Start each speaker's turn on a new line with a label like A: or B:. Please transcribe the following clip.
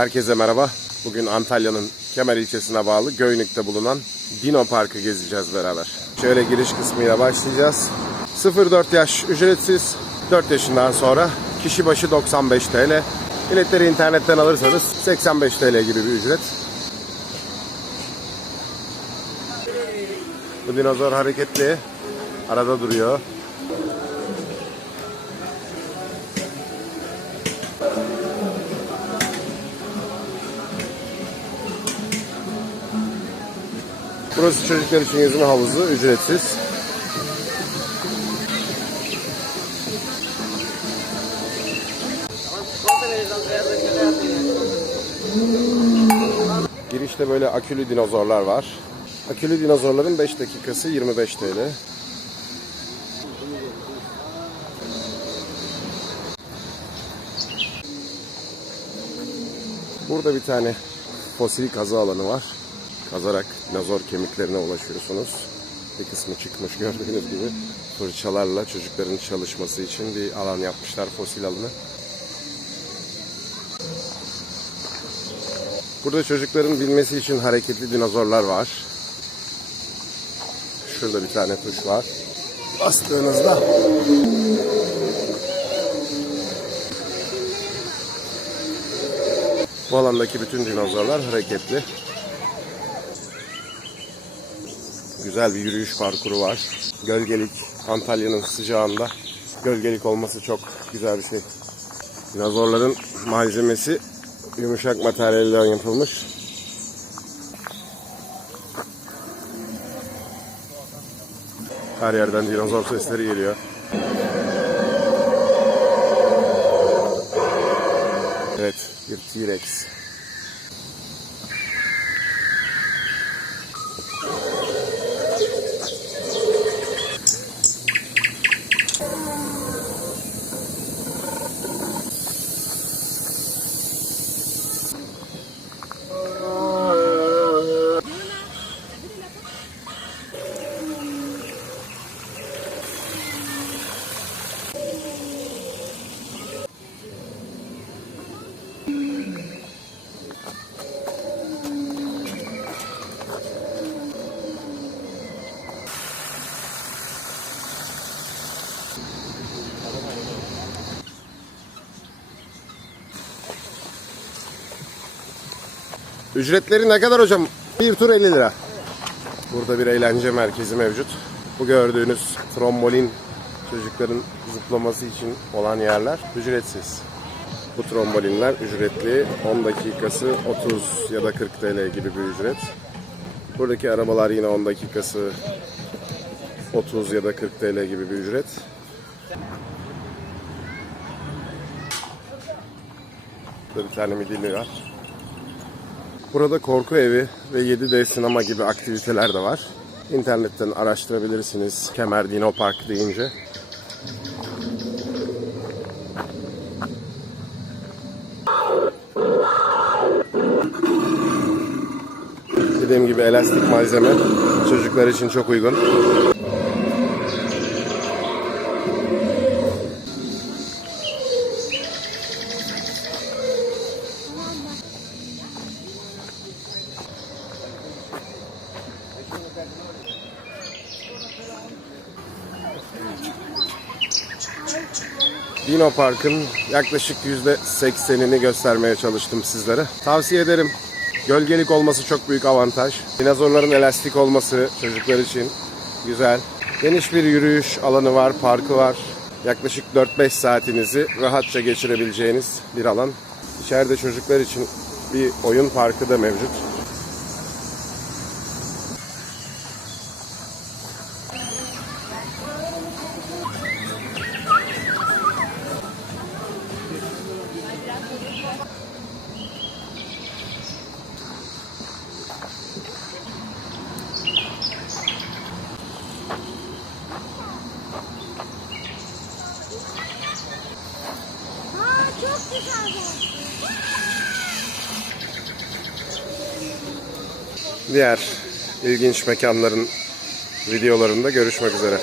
A: Herkese merhaba. Bugün Antalya'nın Kemer ilçesine bağlı Göynük'te bulunan Dino Park'ı gezeceğiz beraber. Şöyle giriş kısmıyla başlayacağız. 0-4 yaş ücretsiz. 4 yaşından sonra kişi başı 95 TL. Biletleri internetten alırsanız 85 TL gibi bir ücret. Bu dinozor hareketli. Arada duruyor. Burası çocuklar için yüzme havuzu ücretsiz. Girişte böyle akülü dinozorlar var. Akülü dinozorların 5 dakikası 25 TL. Burada bir tane fosil kazı alanı var. Kazarak dinozor kemiklerine ulaşıyorsunuz. Bir kısmı çıkmış gördüğünüz gibi. Fırçalarla çocukların çalışması için bir alan yapmışlar fosil alanı. Burada çocukların bilmesi için hareketli dinozorlar var. Şurada bir tane tuş var. Bastığınızda bu alandaki bütün dinozorlar hareketli. Güzel bir yürüyüş parkuru var. Gölgelik, Antalya'nın sıcağında gölgelik olması çok güzel bir şey. Dinozorların malzemesi yumuşak materyalden yapılmış. Her yerden dinozor sesleri geliyor. Evet, bir T-Rex. Ücretleri ne kadar hocam? Bir tur 50 lira. Burada bir eğlence merkezi mevcut. Bu gördüğünüz trombolin çocukların zıplaması için olan yerler ücretsiz. Bu trombolinler ücretli. 10 dakikası 30 ya da 40 TL gibi bir ücret. Buradaki arabalar yine 10 dakikası 30 ya da 40 TL gibi bir ücret. Bir tane midilli var. Burada korku evi ve 7D sinema gibi aktiviteler de var. İnternetten araştırabilirsiniz Kemer Dino Park deyince. Dediğim gibi elastik malzeme çocuklar için çok uygun. Dino Park'ın yaklaşık %80'ini göstermeye çalıştım sizlere. Tavsiye ederim. Gölgelik olması çok büyük avantaj. Dinozorların elastik olması çocuklar için güzel. Geniş bir yürüyüş alanı var, parkı var. Yaklaşık 4-5 saatinizi rahatça geçirebileceğiniz bir alan. İçeride çocuklar için bir oyun parkı da mevcut. Diğer ilginç mekanların videolarında görüşmek üzere.